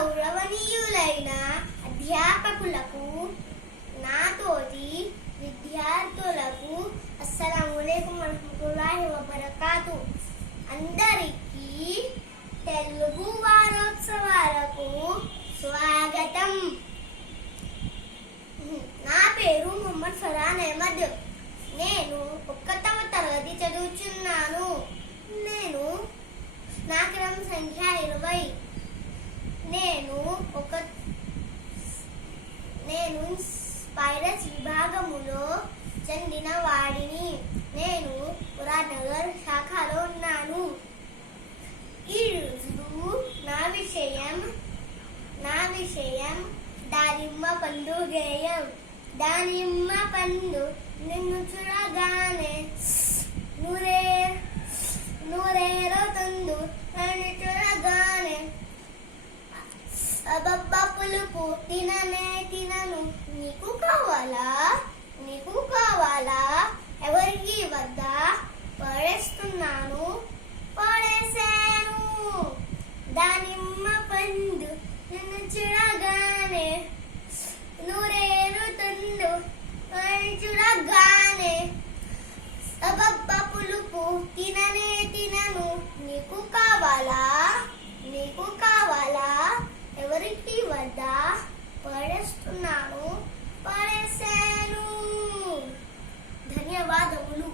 గౌరవనీయులైన అధ్యాపకులకు, నాతోటి విద్యార్థులకు అస్సలాము అలైకుం వరహ్మతుల్లాహి వబరకాతు. అందరికీ తెలుగు వారోత్సవాలకు స్వాగతం. నా పేరు మొహమ్మద్ ఫరాన్ అహ్మద్. నేను 1వ తరగతి చదువుచున్నాను. నా క్రమం సంఖ్య 20. నేను స్పైరస్ విభాగములో చెందిన వాడిని. నేను మురాద్నగర్ శాఖలో ఉన్నాను. ఈరోజు నా విషయం దానిమ్మ పండు గేయం. దానిమ్మ పండు నిన్ను చూడగానే నూరేరుతుందు, నన్ను చూడగానే అబ్బబ్బా పులుపు తిననే తినను. నీకు కావాలా ఎవరికి వద్ద పడేస్తున్నాను, పడేసాను. దానిమ్మ పండు నిన్ను చూడగానే నూరేరుతుండు, నన్ను చూడగానే అబ్బబ్బా పులుపు తిననే తినను. నీకు కావాలా ఎవరికి వద్ద పడేస్తున్నాను, పడేసాను. ధన్యవాదములు.